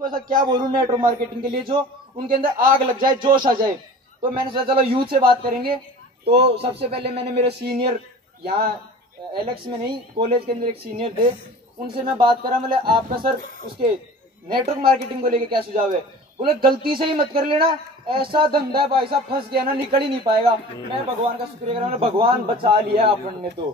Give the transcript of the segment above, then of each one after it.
को ऐसा क्या बोलूं नेटवर्क मार्केटिंग के लिए जो उनके अंदर आग लग जाए, जोश आ जाए। तो मैंने सोचा चलो यूथ से बात करेंगे। तो सबसे पहले मैंने मेरे सीनियर यहाँ एलेक्स में नहीं, कॉलेज के अंदर एक सीनियर थे, उनसे मैं बात करा। मतलब आपका सर उसके नेटवर्क मार्केटिंग को लेके क्या सुझाव है? बोले गलती से ही मत कर लेना, ऐसा धंधा है भाई साहब, फंस गया ना, निकल ही नहीं पाएगा। मैं भगवान का शुक्रिया कर रहा हूँ, भगवान बचा लिया अपन ने। तो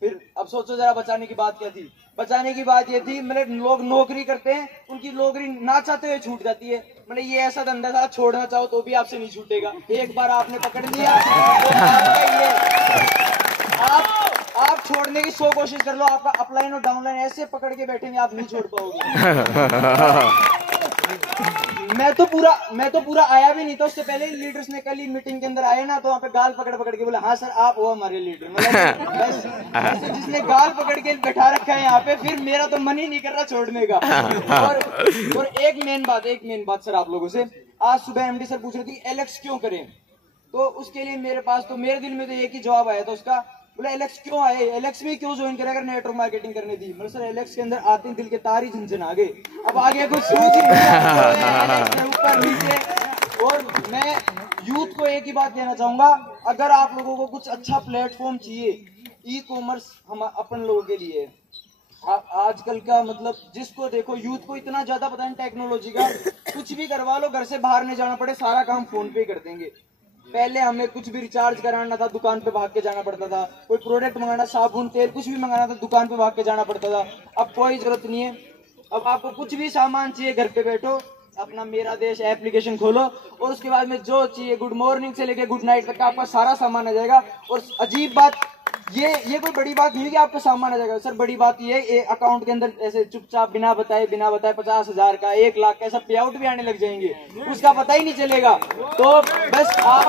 फिर अब सोचो जरा बचाने की बात क्या थी। बचाने की बात ये थी, मतलब लोग नौकरी करते हैं, उनकी नौकरी ना चाहते हुए छूट जाती है। मतलब ये ऐसा धंधा था, छोड़ना चाहो तो भी आपसे नहीं छूटेगा। एक बार आपने पकड़ लिया आप छोड़ने की 100 कोशिश कर लो, आपका अपलाइन और डाउनलाइन ऐसे पकड़ के बैठेंगे, आप नहीं छोड़ पाओगे। मैं तो पूरा आया भी नहीं था। उससे पहले लीडर्स ने कल ही मीटिंग के अंदर आए ना, तो वहाँ पे गाल पकड़ पकड़ के बोला हाँ सर आप हो हमारे लीडर। मतलब बस जिसने गाल पकड़ के बैठा रखा है यहाँ पे, फिर मेरा तो मन ही नहीं कर रहा छोड़ने का। और एक मेन बात सर आप लोगों से, आज सुबह एमडी सर पूछ रही थी एलेक्स क्यों करें, तो उसके लिए मेरे दिल में तो एक ही जवाब आया था उसका। बोला एलेक्स क्यों आए, एलेक्स में क्यों ज्वाइन करेगा नेटवर्क मार्केटिंग करने दी। मतलब सर एलेक्स के अंदर आते ही दिल के तार ही झंझन आ गए, अब आगे कुछ सूझ ही नहीं ऊपर नीचे। और मैं यूथ को एक ही बात कहना चाहूंगा, अगर आप लोगों को कुछ अच्छा प्लेटफॉर्म चाहिए, ई कॉमर्स हम अपन लोगों के लिए आजकल का, मतलब जिसको देखो यूथ को इतना ज्यादा पता है टेक्नोलॉजी का, कुछ भी करवा लो, घर से बाहर नहीं जाना पड़े, सारा काम फोन पे कर देंगे। पहले हमें कुछ भी रिचार्ज कराना था दुकान पे भाग के जाना पड़ता था, कोई प्रोडक्ट मंगाना, साबुन तेल कुछ भी मंगाना था दुकान पे भाग के जाना पड़ता था। अब कोई जरूरत नहीं है, अब आपको कुछ भी सामान चाहिए घर पे बैठो, अपना मेरा देश एप्लीकेशन खोलो और उसके बाद में जो चाहिए गुड मॉर्निंग से लेके गुड नाइट तक का आपका सारा सामान आ जाएगा। और अजीब बात ये कोई बड़ी बात नहीं है कि आपका सामान आ जाएगा सर, बड़ी बात ये है अकाउंट के अंदर ऐसे चुपचाप बिना बताए 50,000 का 1 लाख का ऐसा पे आउट भी आने लग जाएंगे, उसका पता ही नहीं चलेगा। तो बस आप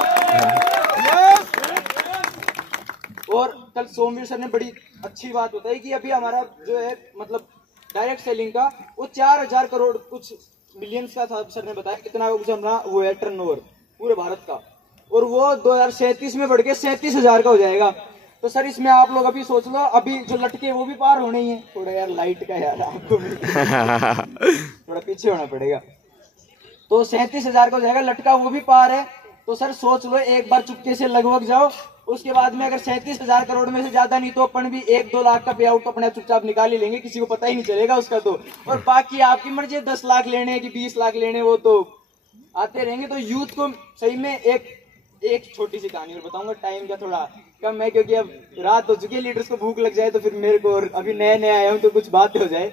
और कल सोमवीर सर ने बड़ी अच्छी बात बताई कि अभी हमारा जो है मतलब डायरेक्ट सेलिंग का वो 4,000 करोड़ कुछ मिलियंस का था, सर ने बताया कितना वो है टर्नओवर पूरे भारत का, और वो 2037 में बढ़ के 37,000 का हो जाएगा। तो सर इसमें आप लोग अभी सोच लो, अभी जो लटके वो भी पार होने ही है। थोड़ा यार लाइट का यार आपको थोड़ा पीछे होना पड़ेगा। तो 37,000 का हो जाएगा, लटका वो भी पार है। तो सर सोच लो एक बार चुपके से लगभग जाओ, उसके बाद में अगर 37,000 करोड़ में से ज्यादा नहीं तो अपन भी 1-2 लाख का पे आउट अपने चुपचाप निकाल ही लेंगे, किसी को पता ही नहीं चलेगा उसका। तो और बाकी आपकी मर्जी 10 लाख लेने की 20 लाख लेने, वो तो आते रहेंगे। तो यूथ को सही में एक छोटी सी कहानी और बताऊंगा, टाइम का थोड़ा कम है क्योंकि अब रात हो चुकी है, लीडर्स को भूख लग जाए तो फिर मेरे को, और अभी नए आया हूँ तो कुछ बात हो जाए,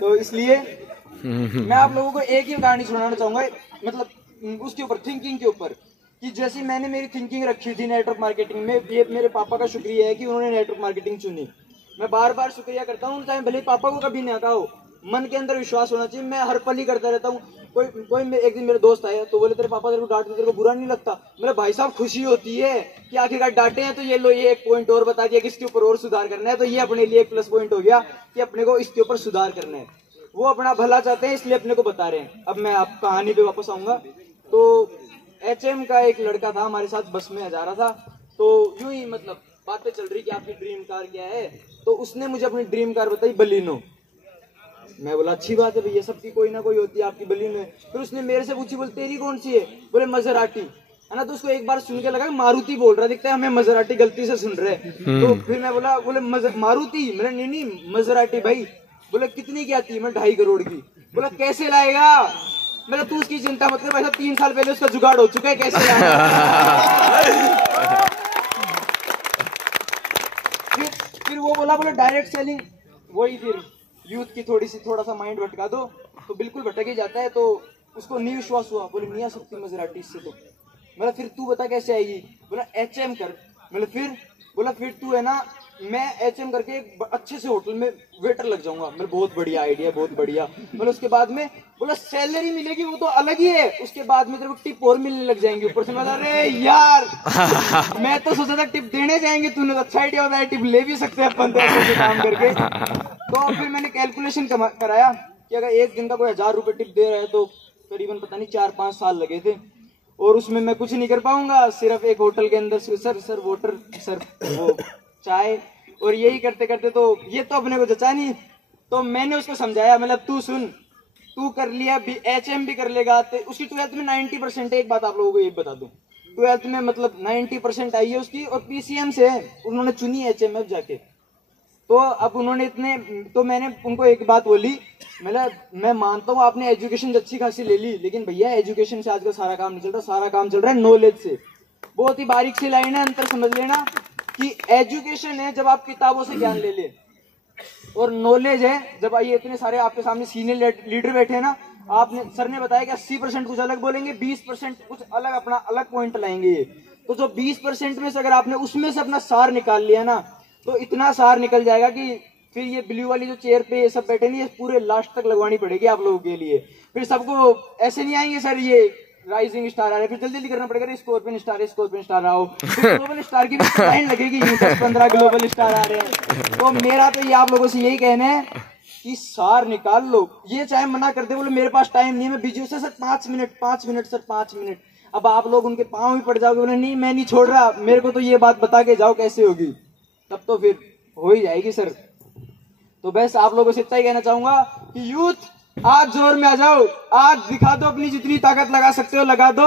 तो इसलिए मैं आप लोगों को एक ही कहानी सुनाना चाहूंगा, मतलब उसके ऊपर थिंकिंग के ऊपर, कि जैसे मैंने मेरी थिंकिंग रखी थी नेटवर्क मार्केटिंग में, ये मेरे पापा का शुक्रिया है कि उन्होंने नेटवर्क मार्केटिंग चुनी। मैं बार बार शुक्रिया करता हूँ, चाहे भले पापा को कभी नहीं आता हो, मन के अंदर विश्वास होना चाहिए। मैं हर पल ही करता रहता हूँ। कोई एक दिन मेरे दोस्त आया तो बोले तेरे पापा तेरे को डांटते तेरे को बुरा नहीं लगता? मेरे भाई साहब खुशी होती है कि आखिरकार डांटे हैं तो ये लो, ये एक पॉइंट और बता दिया कि इसके ऊपर और सुधार करना है, तो ये अपने लिए एक प्लस पॉइंट हो गया कि अपने को इसके ऊपर सुधार करना है। वो अपना भला चाहते हैं इसलिए अपने को बता रहे हैं। अब मैं आप कहानी पे वापस आऊंगा। तो HM का एक लड़का था हमारे साथ, बस में जा रहा था, तो यूं ही मतलब बातें चल रही कि आपकी ड्रीम कार क्या है, तो उसने मुझे अपनी ड्रीम कार बताई बलिनो। मैं बोला अच्छी बात है भैया, सबकी कोई ना कोई होती है, आपकी बलिनो है। फिर उसने मेरे से पूछी, बोले तेरी कौन सी है? बोले मजराटी है ना। तो उसको एक बार सुन के लगा मारुति बोल रहा, दिखता है हमें मजराटी गलती से सुन रहे। तो फिर मैं बोला, बोले मारुति? मेरा नहीं मजराटी भाई। बोले कितनी की आती है? मैं 2.5 करोड़ की। बोला कैसे लाएगा? मतलब तू उसकी चिंता मत कर, वैसा 3 साल पहले उसका जुगाड़ हो चुका है, कैसे लाएगा? फिर वो बोला, बोले डायरेक्ट सेलिंग। वही फिर यूथ की थोड़ा सा माइंड भटका दो तो बिल्कुल भटक ही जाता है। तो उसको नहीं विश्वास हुआ, बोले नहीं आ सकती मजराटी इससे। तो बोला फिर तू बता कैसे आएगी? बोला HM कर। बोला फिर तू है ना, मैं HM करके अच्छे से होटल में वेटर लग जाऊंगा। मतलब बहुत बढ़िया आइडिया, बहुत बढ़िया। मतलब उसके बाद में बोला सैलरी मिलेगी वो तो अलग ही है, उसके बाद में तेरे को टिप और मिलने लग जाएंगे ऊपर से। मैं अरे यार मैं तो सोचा था टिप देने जाएंगे, तूने तो अच्छा आइडिया बताया, टिप ले भी सकते हैं अपन तो काम करके। तो फिर मैंने कैलकुलेशन कराया कि अगर एक दिन का कोई 1,000 रुपए टिप दे रहा है तो करीबन पता नहीं 4-5 साल लगे थे, और उसमें मैं कुछ नहीं कर पाऊंगा। सिर्फ एक होटल के अंदर सर वाटर, सर वो चाय, और यही करते करते तो ये तो अपने को जचा नहीं। तो मैंने उसको समझाया, मतलब 2 कर लिया, HM भी कर लेगा तो उसकी 12th में 90%। एक बात आप लोगों को ये बता दूं, 12th में मतलब 90% आई है उसकी, और PCM से है, उन्होंने चुनी HMF जाके। तो अब उन्होंने इतने, तो मैंने उनको एक बात बोली, मैं मानता हूँ आपने एजुकेशन अच्छी खासी ले ली, लेकिन भैया एजुकेशन से आजकल सारा काम नहीं चलता, सारा काम चल रहा है नॉलेज से। बहुत ही बारीक सी लाइन है, अंतर समझ लेना कि एजुकेशन है जब आप किताबों से ज्ञान ले ले, और नॉलेज है जब ये इतने सारे आपके सामने सीनियर लीडर बैठे हैं ना, आपने सर ने बताया कि 80% कुछ अलग बोलेंगे, 20% कुछ अलग अपना अलग पॉइंट लाएंगे ये। तो जो 20% में से अगर आपने उसमें से अपना सार निकाल लिया ना, तो इतना सार निकल जाएगा कि फिर ये ब्लू वाली जो चेयर पे ये सब बैठे नहीं, ये पूरे लास्ट तक लगवानी पड़ेगी आप लोगों के लिए। फिर सबको ऐसे नहीं आएंगे सर ये राइजिंग स्टार आ रहा है, फिर जल्दी जल्दी करना पड़ेगा, स्कॉर्पियन स्टार आओ, ग्लोबल स्टार की भी लाइन लगेगी, 10-15 ग्लोबल स्टार आ रहे हैं। तो मेरा तो ये आप लोगों से यही कहना है कि सार निकाल लो। ये चाहे मना कर दे, बोले मेरे पास टाइम नहीं है, मैं बिजी हूँ सर, 5 मिनट सर 5 मिनट। अब आप लोग उनके पाँव ही पड़ जाओगे, बोले नहीं मैं नहीं छोड़ रहा, मेरे को तो ये बात बता के जाओ कैसे होगी, तब तो फिर हो ही जाएगी सर। तो बस आप लोगों से इतना ही कहना चाहूंगा कि यूथ आज जोर में आ जाओ, आज दिखा दो अपनी जितनी ताकत लगा सकते हो लगा दो।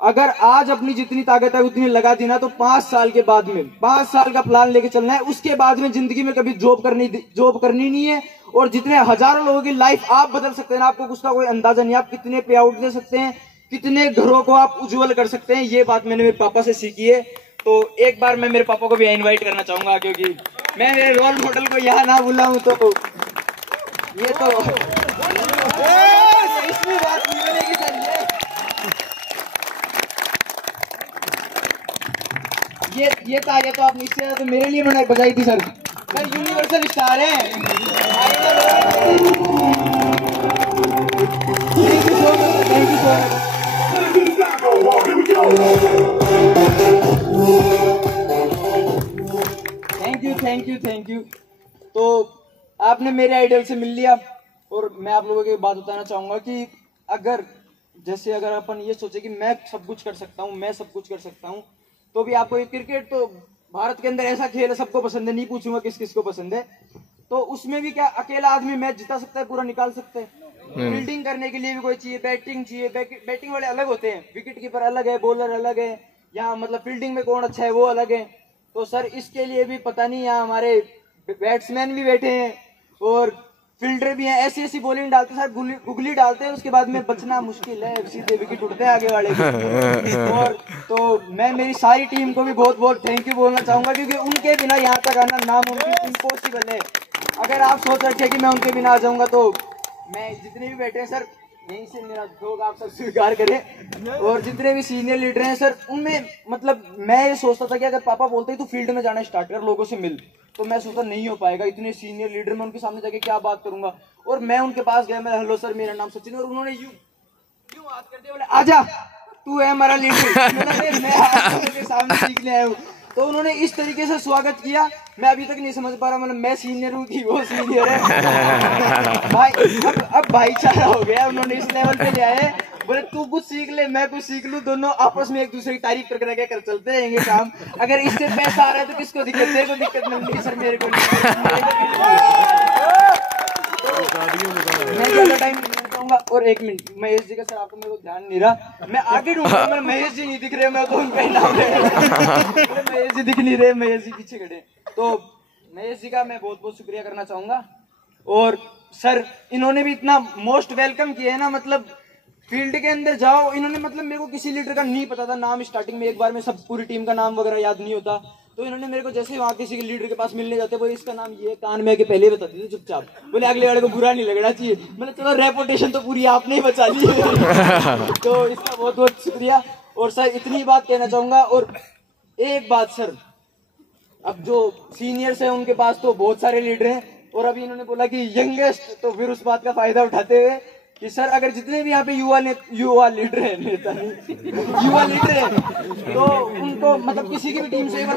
अगर आज अपनी जितनी ताकत है उतनी लगा दी ना, तो 5 साल के बाद में 5 साल का प्लान लेके चलना है। उसके बाद में जिंदगी में कभी जॉब करनी नहीं है, और जितने हजारों लोगों की लाइफ आप बदल सकते हैं ना, आपको उसका कोई अंदाजा नहीं, आप कितने पे आउट दे सकते हैं, कितने घरों को आप उज्जवल कर सकते हैं। ये बात मैंने मेरे पापा से सीखी है। तो एक बार मैं मेरे पापा को भी इनवाइट करना चाहूंगा, क्योंकि मैं मेरे रोल मॉडल को यहाँ ना बुलाऊं तो ये तो इसमें बात नहीं बनेगी सर। ये तालियां तो आप निश्चय तो मेरे लिए बजाई थी सर, यूनिवर्सल स्टार है। Thank you so much. Thank you. तो आपने मेरे आइडियल से मिल लिया, और मैं आप लोगों की बात बताना चाहूंगा कि अगर अपन ये सोचे कि मैं सब कुछ कर सकता हूँ, तो भी आपको ये क्रिकेट तो भारत के अंदर ऐसा खेल है, सबको पसंद है, नहीं पूछूंगा किस किस को पसंद है। तो उसमें भी क्या अकेला आदमी मैच जिता सकता है, पूरा निकाल सकता है? फील्डिंग करने के लिए भी कोई चाहिए, बैटिंग चाहिए, बैटिंग वाले अलग होते हैं, विकेट कीपर अलग है, बॉलर अलग है, यहाँ मतलब फील्डिंग में कौन अच्छा है वो अलग है। तो सर इसके लिए भी पता नहीं, यहाँ हमारे बैट्समैन भी बैठे हैं और फील्डर भी हैं, ऐसी बॉलिंग डालते सर, गुगली डालते हैं, उसके बाद में बचना मुश्किल है, सीधे विकेट उठते हैं आगे वाले के। और तो मैं मेरी सारी टीम को भी बहुत बहुत थैंक यू बोलना चाहूंगा, क्योंकि उनके बिना यहाँ तक आना नामुमकिन, इम्पॉसिबल है। अगर आप सोच रखे कि मैं उनके बिना आ जाऊंगा, तो मैं जितने भी बैठे हैं सर, यहीं से मेरा जोग आप सब स्वीकार करें। और जितने भी सीनियर लीडर हैं सर, उनमें मतलब मैं ये सोचता था कि अगर पापा बोलते ही तो फील्ड में जाना स्टार्ट कर, लोगों से मिल, तो मैं सोचता नहीं हो पाएगा, इतने सीनियर लीडर में उनके सामने जाके क्या बात करूंगा। और मैं उनके पास गया, मैं हेलो सर मेरा नाम सचिन, और उन्होंने यूं बात कर दिया, बोले आजा तू है हमारा लीडर। मैं आपके सामने सीखने आया हूँ। तो उन्होंने इस तरीके से स्वागत किया, मैं अभी तक नहीं समझ पा रहा, मतलब मैं सीनियर हूँ कि वो सीनियर है। भाई अब भाईचारा हो गया, उन्होंने इस लेवल पे ले आए, बोले तू कुछ सीख ले मैं कुछ सीख लूं, दोनों आपस में एक दूसरे की तारीफ करके कर चलते रहेंगे काम। अगर इससे पैसा आ रहा है तो किसको दिक्कत, तेरे को दिक्कत नहीं सर, मेरे को मैं ज्यादा टाइम नहीं चाहूंगा। और एक मिनट, महेश जी का सर आपको मेरे को ध्यान नहीं रहा, मैं आगे ढूंढूंगा, मैं महेश जी नहीं दिख रहे, मैं तो उनका ही नाम ले महेश जी दिख नहीं रहे, महेश जी पीछे खड़े। तो महेश जी का मैं बहुत बहुत शुक्रिया करना चाहूंगा। और सर इन्होंने भी इतना मोस्ट वेलकम किया है ना, मतलब फील्ड के अंदर जाओ, इन्होंने मतलब मेरे को किसी लीडर का नहीं पता था नाम, स्टार्टिंग में एक बार में सब पूरी टीम का नाम वगैरह याद नहीं होता, तो इन्होंने मेरे को जैसे वहां किसी के लीडर के पास मिलने जाते, बोले इसका नाम ये, कान में आके पहले बता देते चुपचाप, बोले अगले वाले को बुरा नहीं लगना चाहिए। मतलब चलो रेपुटेशन तो पूरी आपने ही बचा ली है। तो इसका बहुत बहुत शुक्रिया। और सर इतनी बात कहना चाहूंगा। और एक बात सर, अब जो सीनियर्स हैं उनके पास तो बहुत सारे लीडर हैं, और अभी इन्होंने बोला कि यंगेस्ट, तो फिर उस बात का फायदा उठाते हुए कि सर अगर जितने भी यहाँ पे युवा लीडर है, नेता नहीं युवा लीडर है, तो उनको मतलब किसी की भी टीम से एक बार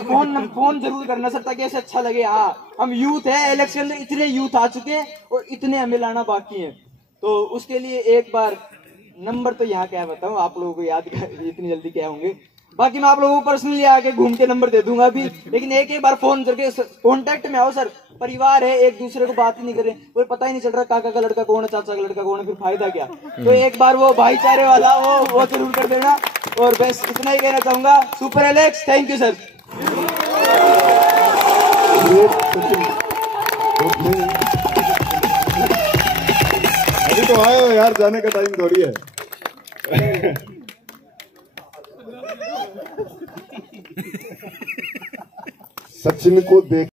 फोन जरूर करना सर, ताकि ऐसे अच्छा लगे, हाँ हम यूथ है, इलेक्शन में इतने यूथ आ चुके हैं और इतने हमें लाना बाकी है। तो उसके लिए एक बार नंबर तो यहाँ क्या बताऊँ आप लोगों को याद इतनी जल्दी क्या होंगे, बाकी मैं आप लोगों को पर्सनली आके घूम के नंबर दे दूंगा अभी, लेकिन एक बार फोन करके कांटेक्ट में आओ सर। परिवार है, एक दूसरे को बात ही नहीं कर रहे, कोई पता ही नहीं चल रहा काका का लड़का कौन है, चाचा का लड़का कौन है, फिर फायदा क्या। तो एक बार वो भाईचारे वाला वो जरूर कर देना। और बस इतना ही कहना चाहूंगा। Super Alex, thank you sir. अभी तो आए हो यार, जाने का टाइम थोड़ी है। सचिन को देख